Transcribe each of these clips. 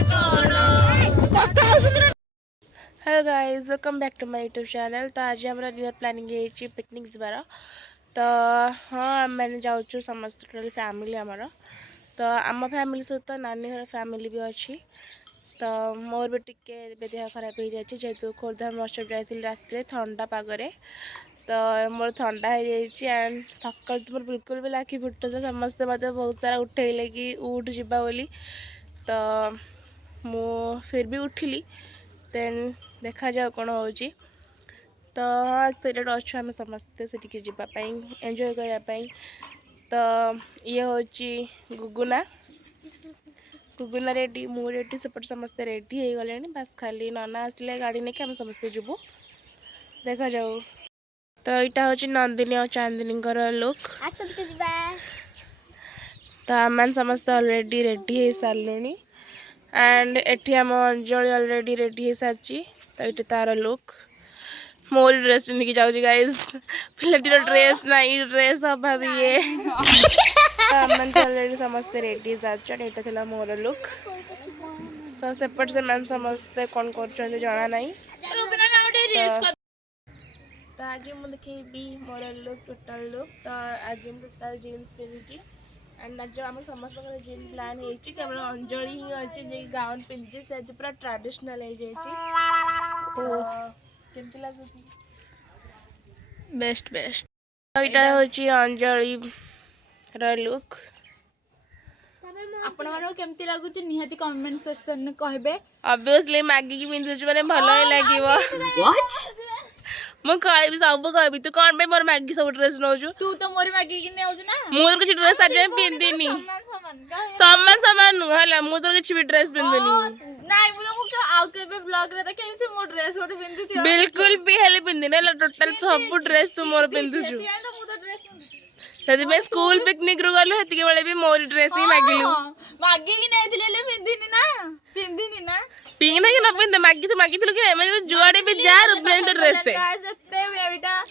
Hello guys welcome back to my YouTube channel. तो आज हमारा न्यू ईयर प्लानिंग है पिकनिक जबार। तो हाँ मैंने जाऊँ समस्त टोटल फैमिली आमर। तो आम फैमिली सहित नानी घर फैमिली भी अच्छी। तो मोर भी टिके देह खराब हो जाए जेहेतु खोर्धा महोत्सव जाइए रात ठंडा पागरे। तो मोर ठंडा हो जाए एंड सकाल तो मोर बिल्कुल भी लाखी फुट समस्ते मत बहुत सारा उठेले कि उठ जावा बोली। तो मु फिर भी उठिली देन देखा जाओ कौन हो। तो हाँ एक्साइटेड अच्छे आम समस्ते से जावाई एंजॉय करने। तो ये हूँ गुगुना गुगुना रेडी मु रेडी सेपट समस्ते रेडी हो गले बास खाली नना आसले गाड़ी नहीं आम समस्ते जीवु देखा जाओ। तो यहाँ हूँ नंदिनी और चांदिनी लुक। तो आम समस्ते अलरेडी रेडी हो सारे एंड एटी आम अंजलि अलरेडी रेडी हो सारी। तो ये तार लुक मोर ड्रेस पिंधिकी जाऊँगी गाइज पिलाटीर ड्रेस नहीं ड्रेस अभाव ये अलरेडी समस्ते रेडी सारी। यहाँ था मोर लुक सो सेपट से मैंने समस्ते कौन कर जना ना। तो आज मुझे देखी मोर लुक टोटाल लुक। तो आज टोटाल जीन्स पिंधि एंड आज आम समस्त जीन प्लान हो केवल अंजलि ही अच्छी जे गाउन पिंधि से आज पूरा ट्रेडिशनल हो जाए। केमती लगुच बेस्ट बेस्ट। यहाँ हूँ अंजलि लुक आपण मानो केमती लगुच निहाती कमेंट सेक्शन में कहबे। ऑब्वियसली मैगी की पिंधुच माने भलो ही लागिवो। व्हाट मु कहबी सब कहबी तू कौन पे मोर मैगी सब ड्रेस नौजु तू तो मोर मैगी कि नेउजु ना मोर कुछ ड्रेस आज पिंदिनी समान समान नु हला मु तो कुछ भी ड्रेस पिंदिनी नाइ मु तो आउ केबे ब्लॉग रे देखै से मोर ड्रेस ओटे पिंदि थियो बिल्कुल भी हेले पिंदिने टोटल सब ड्रेस तू मोर पिंदुछु तो मु तो ड्रेस जदि मैं स्कूल पिकनिक रू गलु हेतिके बेले भी मोर ड्रेस ही मागिलु मागी कि नै थिले ले पिंदिनी ना पिंग नहीं ना पिंदे मागी तो मागी थलु कि मैं जुआड़ी भी जा रुपने तो ड्रेस ते सत्ते बेटा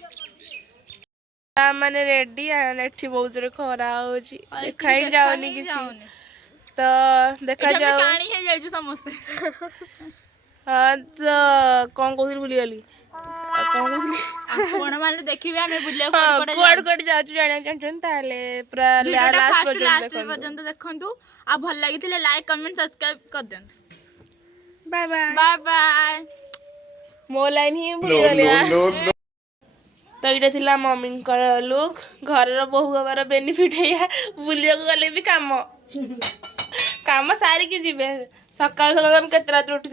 माने रेडी एंड एठी बहुत जोर खरा होची देखाई जावनी किछि। तो देखा जाओ कहानी है जाइजु समस्ते। हां तो कोन कोथिल भूली गली कोन कोन माने देखिबे हमें बुलिया कोड जाचु जाने चंचन ताले पूरा लास्ट पर्यंत देखंतु आ भल लागिथिले लाइक कमेंट सब्सक्राइब कर देंतु। बाय बाय बाय बाय मो लाइन ही भूली गली। तो ये थिला मम्मी लुक घर बहु हबार बेनिफिट है बुलिया गले भी काम काम सारिकी जीवे। सकाल सकाल के उठी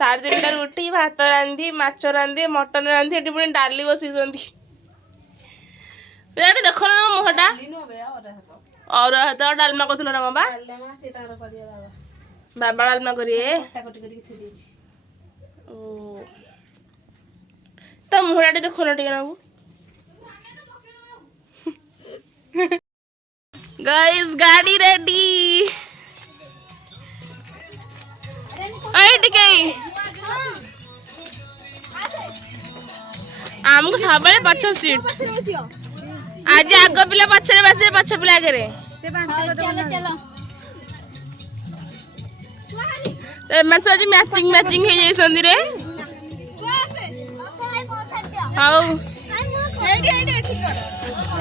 3:30 उठी भात रांधि माछ रांधि मटन रांधि एटी पुणी डाली बसी देख ना मुहटा और हाथ डालमा कर ना बाबा बाबा डालमा करिए तो मुहटा देख ना टे नाबू गाइस गाड़ी रेडी आमको सब पछ सीट आज आग पिला पछरे बस पछ पिला आगे आज मैचिंग मैचिंग हो जाए संदी रे हाउ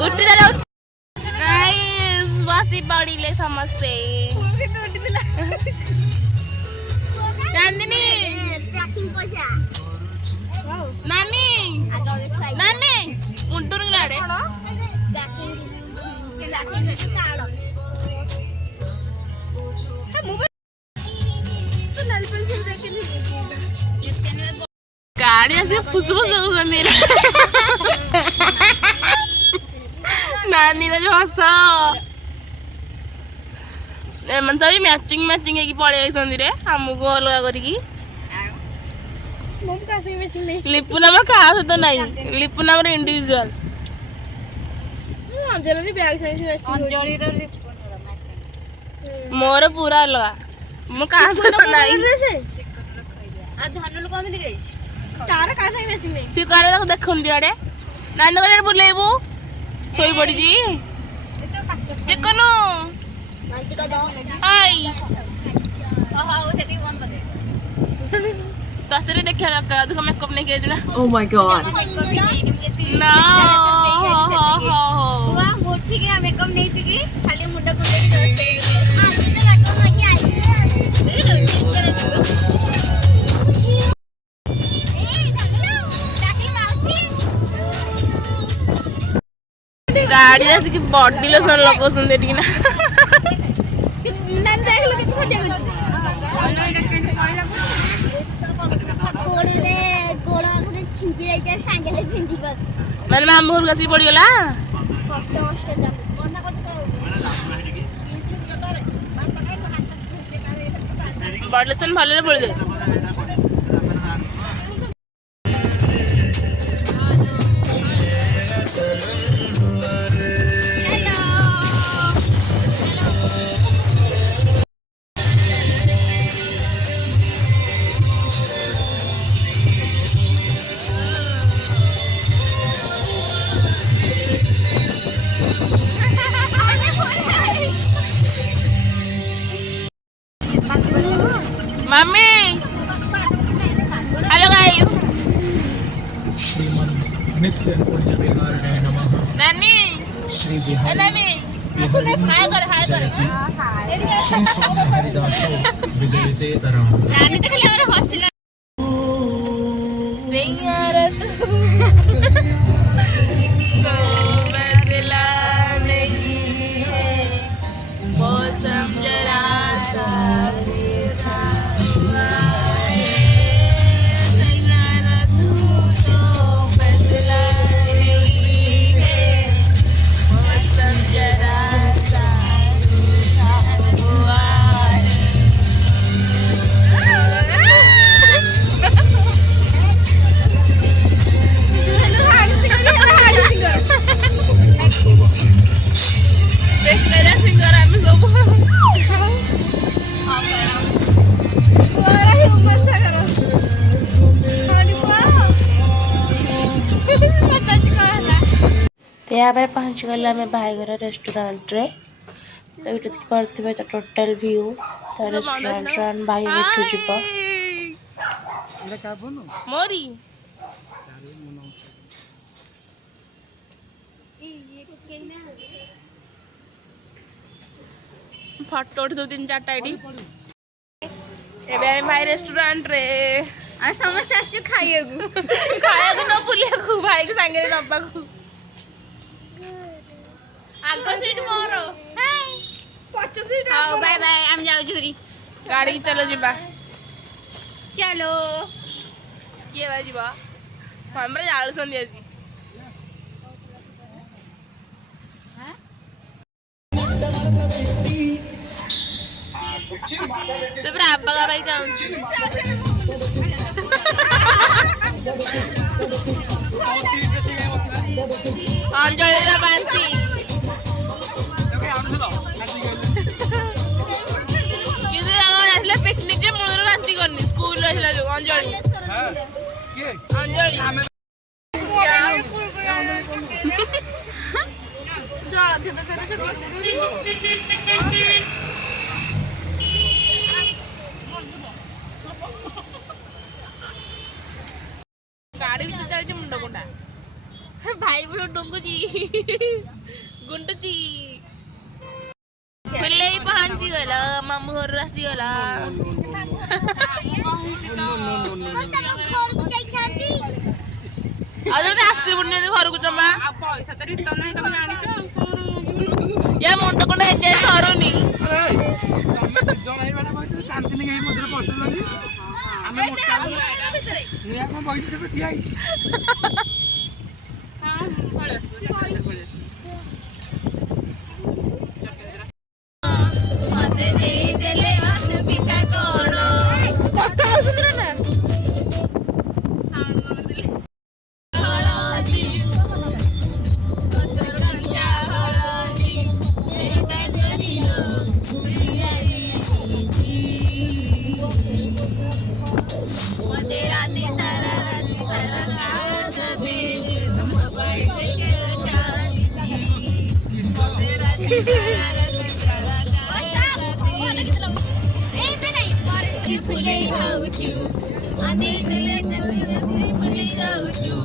उठ जा गाइस बसी पड़िले समस्ते चांदनी नानी नानी उंटूर गाड़े गाड़ी ऐसे फुसफुस नानी जो हस मन सब मैचिंग मैचिंग है पड़े रे आमको अलग करी लिपु नाम क्या सहित ना लिपु नाम इंडिविजुअल मोर पूरा अलग मु कहा सहित नहीं सी करे देखुन आड़े नानी बुलेबू शोई पड़ी चिकन हाय ହଉ ସେତିକି ବନ୍ଦ କରିଦେ तसरे देखा दरकार अधिक मेकअप नहीं किया ना Oh my god. ना मोठी मेकअप नहीं थी खाली मुंडा गुंडे गाड़ी जैसे कि बॉडी लोशन लगोसन देठी ना ମାନେ ମାମୁଁ ଘରକୁ ଆସିକି ପଡ଼ିଗଲା ବଡି ଲୋସନ ଭଲରେ ପଡ଼ିଦେ मम्मी हेलो गाइस श्रीमन नित्य कुंजविहारिणे नमः नानी श्री ए बिहारी नानी हाय कर श्री स्वामी हरिदासो विजयते तराम रानी तो खाली और हौसला बेयार तो बदला नहीं है मौसम जरा सा यहाँ पहुँच गला आम भाई घर रेस्टोरेंट रे तो ये देखिए तो टोटल व्यू तो रेस्टोरेंट भाई बैठू जीव मोरी फटो उठी 2-3-4टा एटी एबे भाई रेस्टोरेंट रे आ समस्त आसी खाइएगु खाया न बुलिया को भाई के संगे रे नब्बा को आगो सीट मोरो हाय 50 सीट हां बाय बाय हम जाऊ झुरी गाड़ी चलो जीबा चलो किए बा जीबा हमरा जाल सन दियासी तो पर आप बगा भाई जाऊं अंजलि रा बांसी किसे आगर आसले पिकनिक जे मुळर बांसी करनी स्कूल आसला जो अंजलि हां के अंजलि जा थे तो करे गाड़ी भी चल मुंड गुंडा भाई भी डुंगुची गुंडुची खुले ही पहुंची गला मामू घर आसी गला अरे आसी बुने घर को जमा पैसा तो रिटर्न नहीं तुम जानी छ या मुंड गुंडा एंजॉय करूनी तमे जण हे माने कहू शांति नहीं मधुर पसलनी हमें मोटा निया को बहिनी से ठिया हां पड़े मते दे देले वास पिता कोण कथा सुन ना साउंड कर देले हळदी कतरंजा हळदी एटा जरिलो मते राती सारा कास बीज मोबाइल के चाली मते राती सारा फुले जाऊचु मन्दिर चले तसे फुले जाऊचु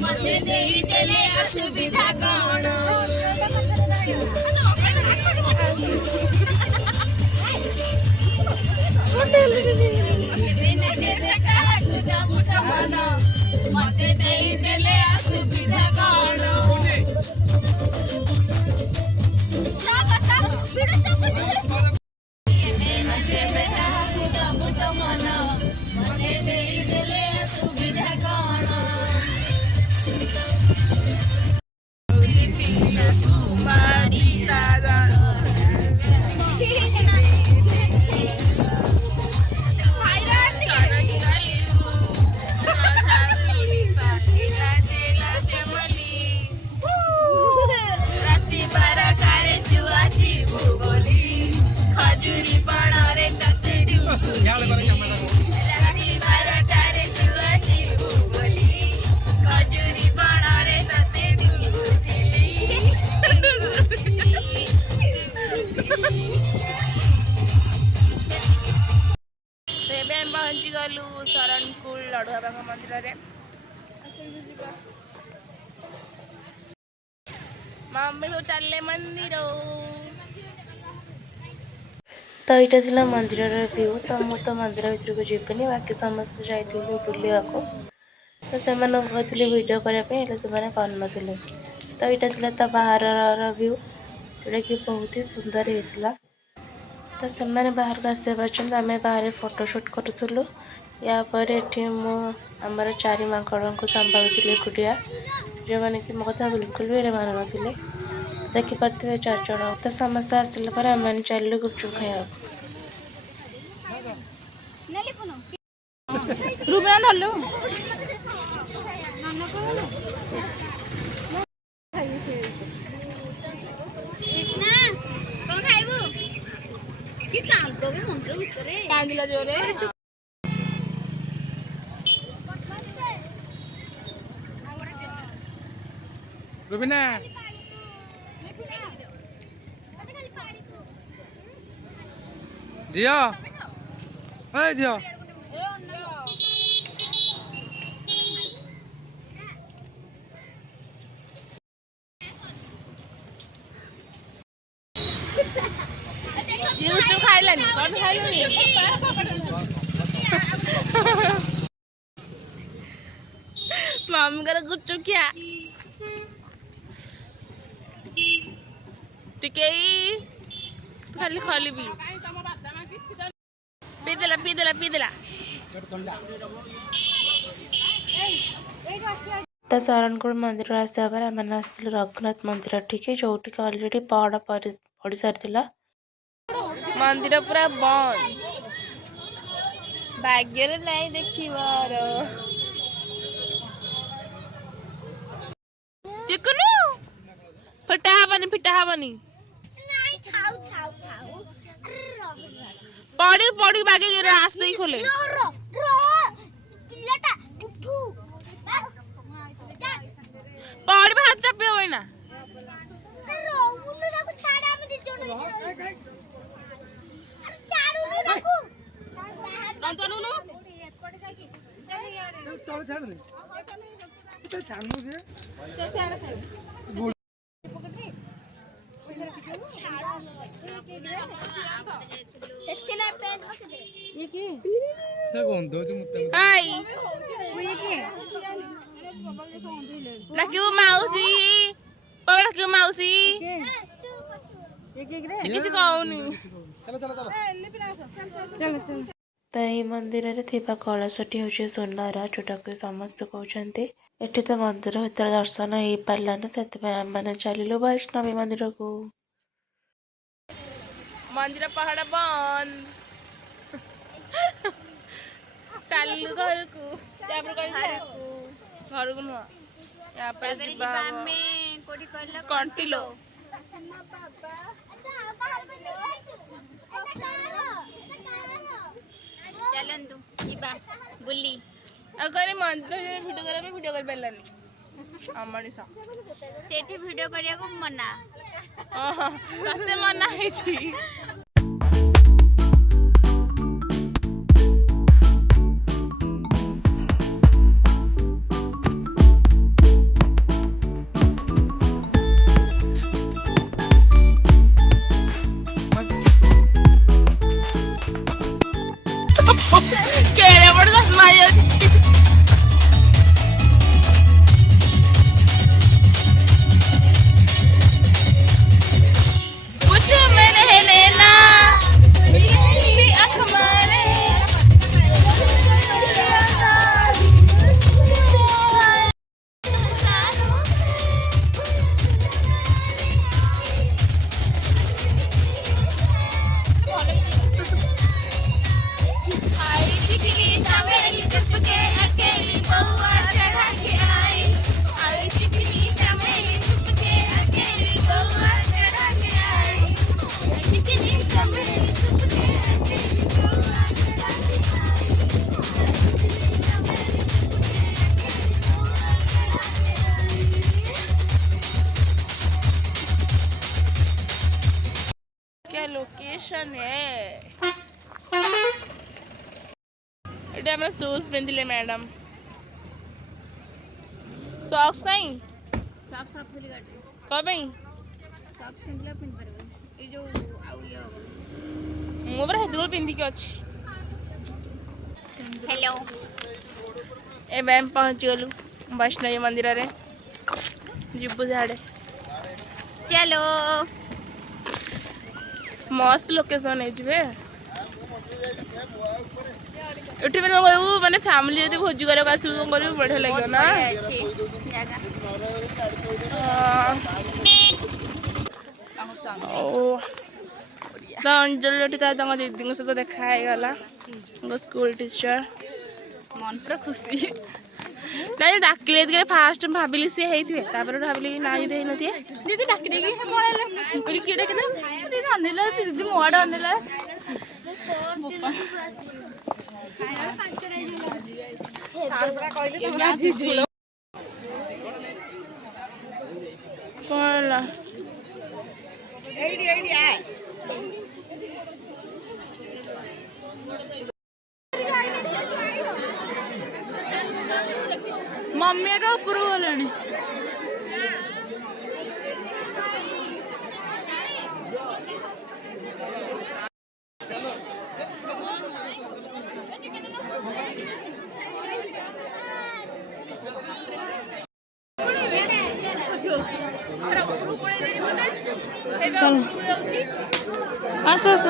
मते देई देले असुविधा कौन मते देई देले असुविधा कौन मते देई देले असुविधा कौन ଏବେ ଆମେ ପହଞ୍ଚିଗଲୁ ଶରଣକୁଳ ଲଡ଼ୁବାବାଙ୍କ ମନ୍ଦିରରେ। ମମ୍ମୀ ସବୁ ଚାଲିଲେ ମନ୍ଦିର। ତ ଏଇଟା ଥିଲା ମନ୍ଦିରର ଭିଉ। ତ ମୁଁ ତ ମନ୍ଦିର ଭିତରକୁ ଯିବିନି, ବାକି ସମସ୍ତେ ଯାଇଥିଲେ ବୁଲିବାକୁ। ତ ସେମାନଙ୍କୁ କହିଥିଲି ଭିଡ଼ିଓ କରିବା ପାଇଁ, ହେଲେ ସେମାନେ କରୁନଥିଲେ। ତ ଏଇଟା ଥିଲା ତା ବାହାରର ଭିଉ, ଯେଉଁଟାକି ବହୁତ ହି ସୁନ୍ଦର ହେଇଥିଲା। ତ ସେମାନେ ବାହାରକୁ ଆସିବା ପର୍ଯ୍ୟନ୍ତ ଆମେ ବାହାରେ ଫଟୋସୁଟ୍ କରୁଥିଲୁ। ୟା ପରେ ଏଠି ମୁଁ ଆମର 4 ମାଙ୍କଡ଼ଙ୍କୁ ସମ୍ଭାଳୁଥିଲି ଏକୁଟିଆ, ଯେଉଁମାନେ କି ମୋ କଥା ବିଲକୁଲ ବି ମାନୁନଥିଲେ। ଦେଖିପାରୁଥିବେ 4 ଜଣ। ତ ସମସ୍ତେ ଆସିଲା ପରେ ଆମେ ଚାଲିଲୁ ଗୁପଚୁପ୍ ଖାଇବାକୁ। कृष्णा कौन खाइबू कि कांतो भी मंत्र भितरे କାନ୍ଦିଲା ଜୋରେ। रुबिना झियो ए झियो ଗୁପଚୁପ୍ ଖାଇଲାନି, କ'ଣ ଖାଇଲୁନି? ମମିଙ୍କର ଗୁପଚୁପ୍ ଖିଆ। ଟିକେ ତୁ ଖାଲି ଖଲିବି ପିଇଦେଲା। ତ ଶରଣକୁଳ ମନ୍ଦିର ଆସିବା ପରେ ଆମେ ଆସିଥିଲୁ ରଘୁନାଥ ମନ୍ଦିର ଠିକି, ଯେଉଁଠିକି ଅଲରେଡ଼ି ପହଡ଼ ପଡ଼ି ସାରିଥିଲା। ମନ୍ଦିର ପୁରା ବନ୍ଦ, ଭାଗ୍ୟରେ ନାଇଁ ଦେଖିବାର। ଚିକୁନୁ ଫିଟା ହବନି ପଡ଼ି ବାଗେଇ ଆସ୍ତେ ଖୋଲେ। ପଡ଼ିବା ହାତ ଚାପି ହବ ନା। ମାଉସୀ କିଛି କହୁନି। ତ ଏହି ମନ୍ଦିରରେ ଥିବା କଳସଟି ହେଉଛି ସୁନାର, ଯୋଉଟାକୁ ସମସ୍ତେ କହୁଛନ୍ତି। ଏଠି ତ ମନ୍ଦିର ଭିତରେ ଦର୍ଶନ ହେଇପାରିଲାନି, ସେଥିପାଇଁ ଆମେମାନେ ଚାଲିଲୁ ବୈଷ୍ଣବୀ ମନ୍ଦିରକୁ। ମନ୍ଦିର ପହଡ଼ ବନ୍ଦ, ଚାଲିଲୁ ଘରକୁ। घर को नुआ या पे ତାପରେ जिबा ଯିବା ଆମେ କୋଉଠି କହିଲ कंटिलो ଚାଲନ୍ତୁ ଯିବା ବୁଲି अगर मंदिर वीडियो कर पेलानी मनीष ସେଠି ଭିଡ଼ିଓ କରିବାକୁ ମନା तते मना ହେଇଛି केरे बड़ स्माइल कुछ मैंने लेना आँख मारे क्या लोकेशन है एटा हम शूज पिंधिले मैडम सॉक्स कहीं ସକ୍ସ ରଖୁଥିଲି ଗାଡ଼ିରେ कब ସକ୍ସ ପିନ୍ଧିଲେ ପିନ୍ଧି ପାରିବନି ଏଇ ଯୋଉ ଆଉ ଇଏ ହବ मु पर हेदुर पिंधिकी अछि ହ୍ୟାଲୋ एबे हम पहुंच गलु वैष्णवी मंदिर रे जिबु झाड़े ଚାଲୋ मस्त लोकेशन है जिबे एठी में कहू माने फैमिली यदि भोजी करे आसु करू बढ़िया लागियो ना ଅଛି ଜାଗା ओ तो अंजलि टी ता दीदी सहित देखा गला स्कूल टीचर मन पूरा खुशी नहीं डाकिले फास्ट भाविली सी होइथिबे तापर भाविली ना दे नथि दीदी डाकी देगी पळेले करी के डाके दीदी अनेला दीदी मोड अनेला कोला मम्मी का ऊपर बोलनी आस आस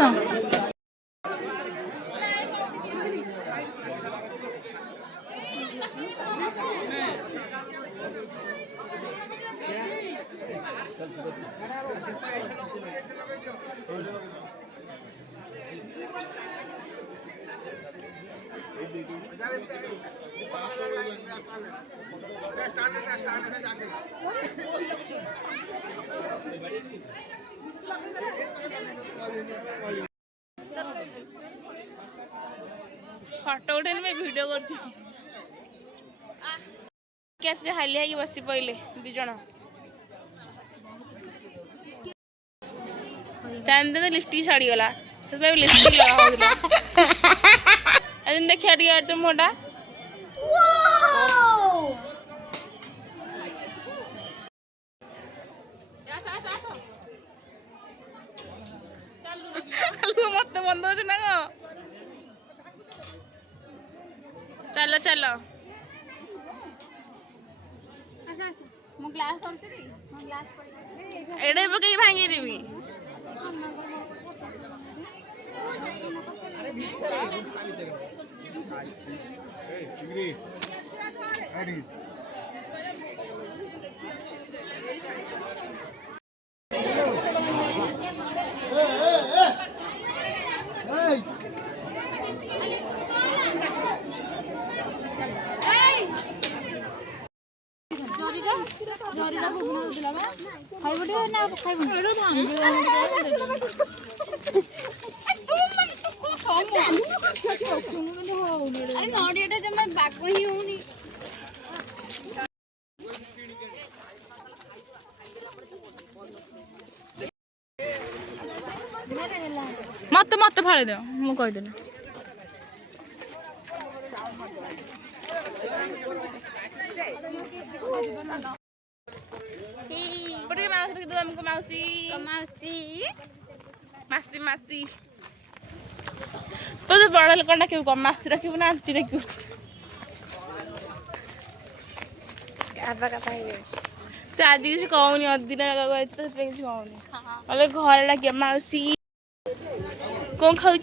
फोटो उठे में वीडियो कर कैसे हालिया की बसी पड़े दी जन चांदे तो लिपस्टिक छाड़ीगला लिपस्टिक लगा देखिए तुम मोटा मत बंद हो ना चलो चलो ମୁଁ ଗ୍ଲାସ୍ କରୁଥିଲି ମୁଁ ଗ୍ଲାସ୍ ପଡ଼ିଲା एड़े पकई भांगी देवी अरे नड़ियाटा जमा बाग ही होनी मत मत फाड़ी दे मु कहीदेली हमको मौसी कमासी मासी मासी तो बड़ा लोक डाक कम मासी रखी ना आंटी रख से आज किसी कहूनी अदिन तो किसी कहूनी बोले घर डाक मौसी कौन खाऊ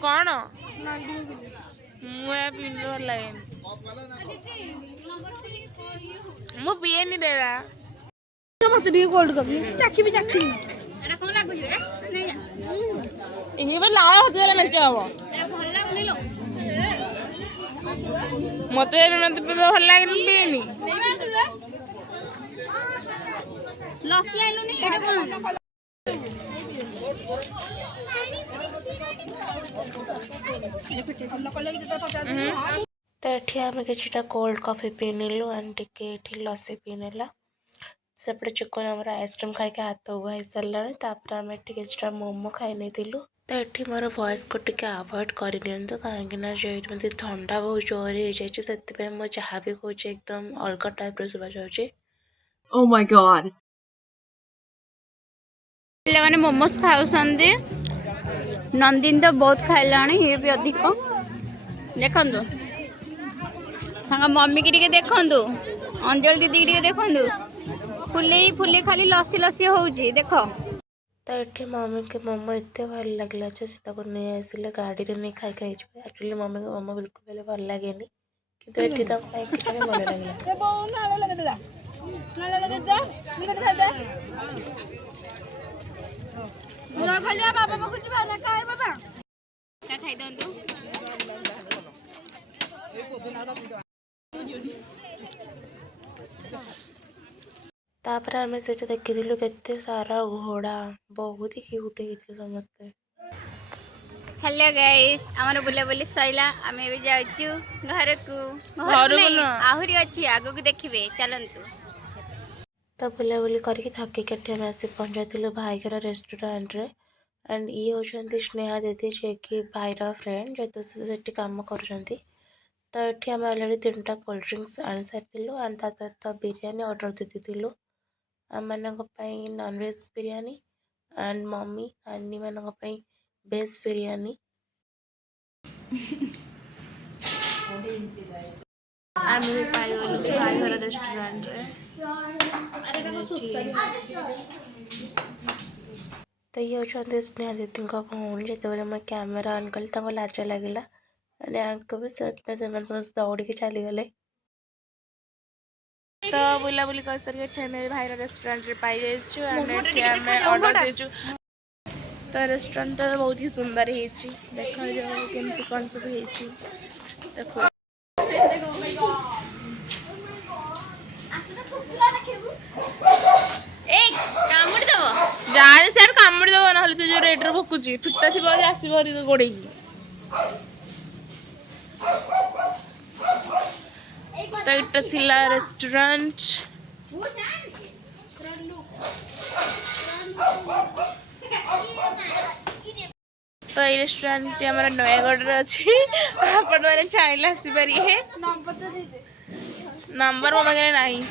कौन मुझे पिंड भल लगे मु पिएनी डेरा मत टी गोल्ड कप चाखी भी चाखी एटा कोन लागु रे नै इनी बे लाळ हरते गला मेंच हबो एटा भल लागु नै लो मते मते भल लागनी पिएनी लस्सी आइलु नै एटा कोन तो ये आम कि कोल्ड कॉफी पी नीलु एंड टिके लस्सी पी नेला सेपटे चिकन आम आइसक्रीम खाई हाथ बुआई सारा आम कि मोमो खाई नहीं तो ये मोर वॉइस को टिके अवॉइड कर दिंतु कहीं जो ठंडा बहुत जोर हो जाए मुझे जहाँ भी कहे एकदम अलग टाइप शुभा जाऊँ ओ माय गॉड पिला माने मोमोज खाउसंदी नंदिन तो बहुत खाइलाणी ये भी अधिक देखंदु तांगा मम्मी की टिके देखंदु अंजलि दीदी की टिके देखंदु फुले खाली लस्सी लस्सी होउची देखो तो ये मम्मी के मोमो एत भल लगला नहीं आसिले गाड़ी में नहीं खाई खाई एक्चुअली मम्मी को मोमो बिल्कुल भल लगे कि भल का खाई दंतु तापर आम से देखी के सारा घोड़ा बहुत ही क्यूट होते समस्ते हेलो गाइस हमर बुले बुले सइला आमे भी जाउछु घर को आहुरी अछि आगो को देखिबे चलंतु तो बुलाबुली करके थकी के आसी पहुँचाई भाई घर रेस्टोरेंट रे एंड ये होती स्नेहा दीदी जे कि भाईर फ्रेंड जेहतु से कम कर तो ये आम अलरेडी 3टा कोल्ड ड्रिंक्स आनी सारी एंड ता सहित बिरियानी ऑर्डर दे दी आम मानक नॉनवेज बिरियानी एंड मम्मी नानी मानक वेज बिरियानी आम भी पाई भाई घर रेस्टोरेंट रे तो ये होती स्नेहा दीदी भौणी जिते मैं कैमेरा ऑन कली लाज लगे भी समस्त दौड़ के चलीगले तो बुलाबुली कर सारे भाईर रेस्टोरेंट रे पाई ऑर्डर देचु तो रेस्टोरेंट बहुत ही सुंदर है देख केमती कौन सब देखो कामुड़ दबो जाने सर कामुड़ी दब ना तो जो रेट रे भकुची फिटा थी आसो गोड़े तो ये थिला रेस्टोरेंट तो ये रेस्टोरेंट हमारा नयागढ़ अच्छी आपण मैंने चाहिए आसपारे नंबर मो पाखे नहीं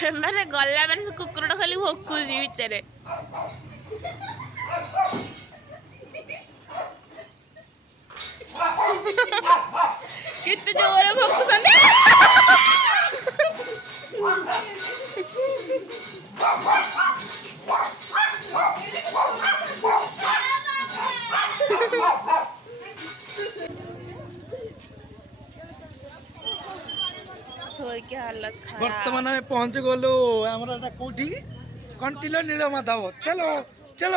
ମାନେ ଗଲା ମାନେ ସେ କୁକୁରଟା ଖାଲି ଭୋକୁଛି ଭିତରେ। କେତେ ଜୋରରେ ଭୋକୁଛନ୍ତି। ଶୋଇକି ହାଲତ ଖରାପ। ବର୍ତ୍ତମାନ ଆମେ ପହଞ୍ଚି ଗଲୁ ଆମର ଏଟା କୋଉଠି କଣ୍ଟିଲ ନୀଳମାଧବ। ଚାଲ ଚାଲ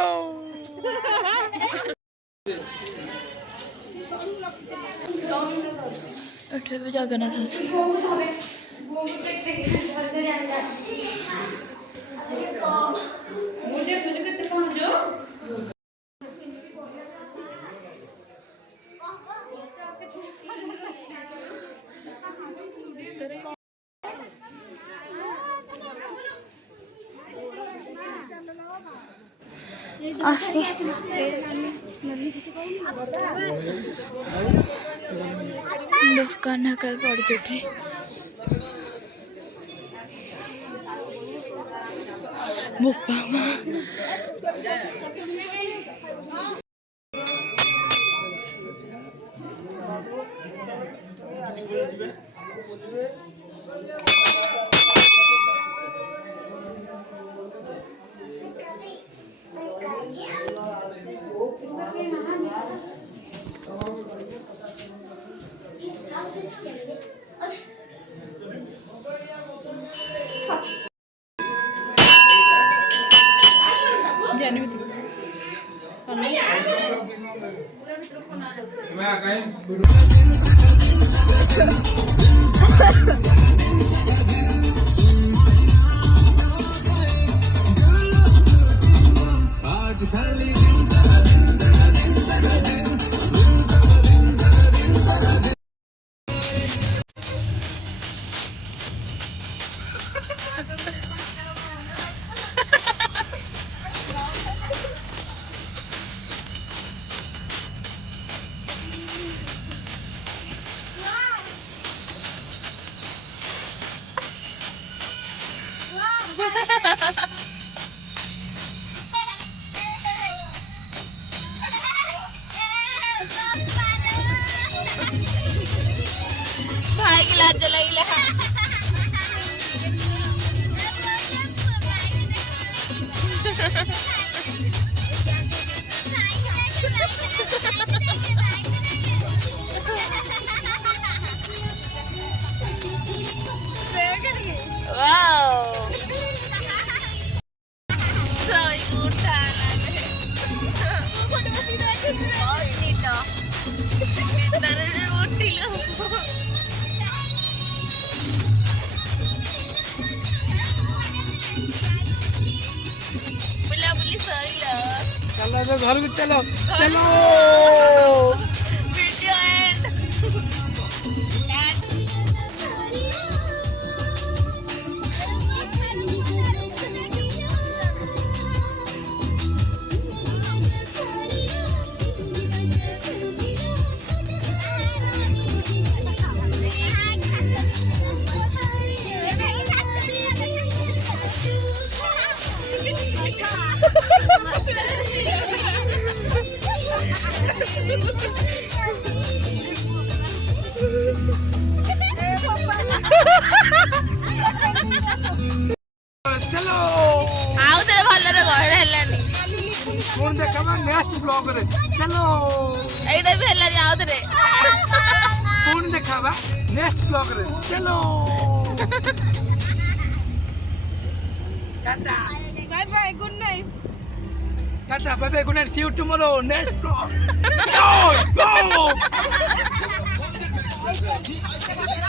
ଏଠି ବି ଜଗନ୍ନାଥ ଅଛି। ଦୋକାନ ହେକା ପଡ଼ିଛି ଏଠି। ବୋପା ମା भाई की लाज लगेगा। Wow. Soy gusana. Oh, ini toh. Pintar aja mati loh. बुला-बुली सही लो। चलो तो घर को चलो चलो। Video and. चलो ଆଉ ଥରେ ଭଲରେ ଗହଳ ହେଲାନି। ପୁଣି ଦେଖାବା ନେକ୍ସଟ ବ୍ଲଗରେ। ଚलो ଏଇଟା ବି ହେଲାନି ଆଉ ଥରେ। ପୁଣି ଦେଖାବା ନେକ୍ସଟ ବ୍ଲଗରେ। ଚलो tata bye bye good night. Tata bye bye good night see you tomorrow next blog. Go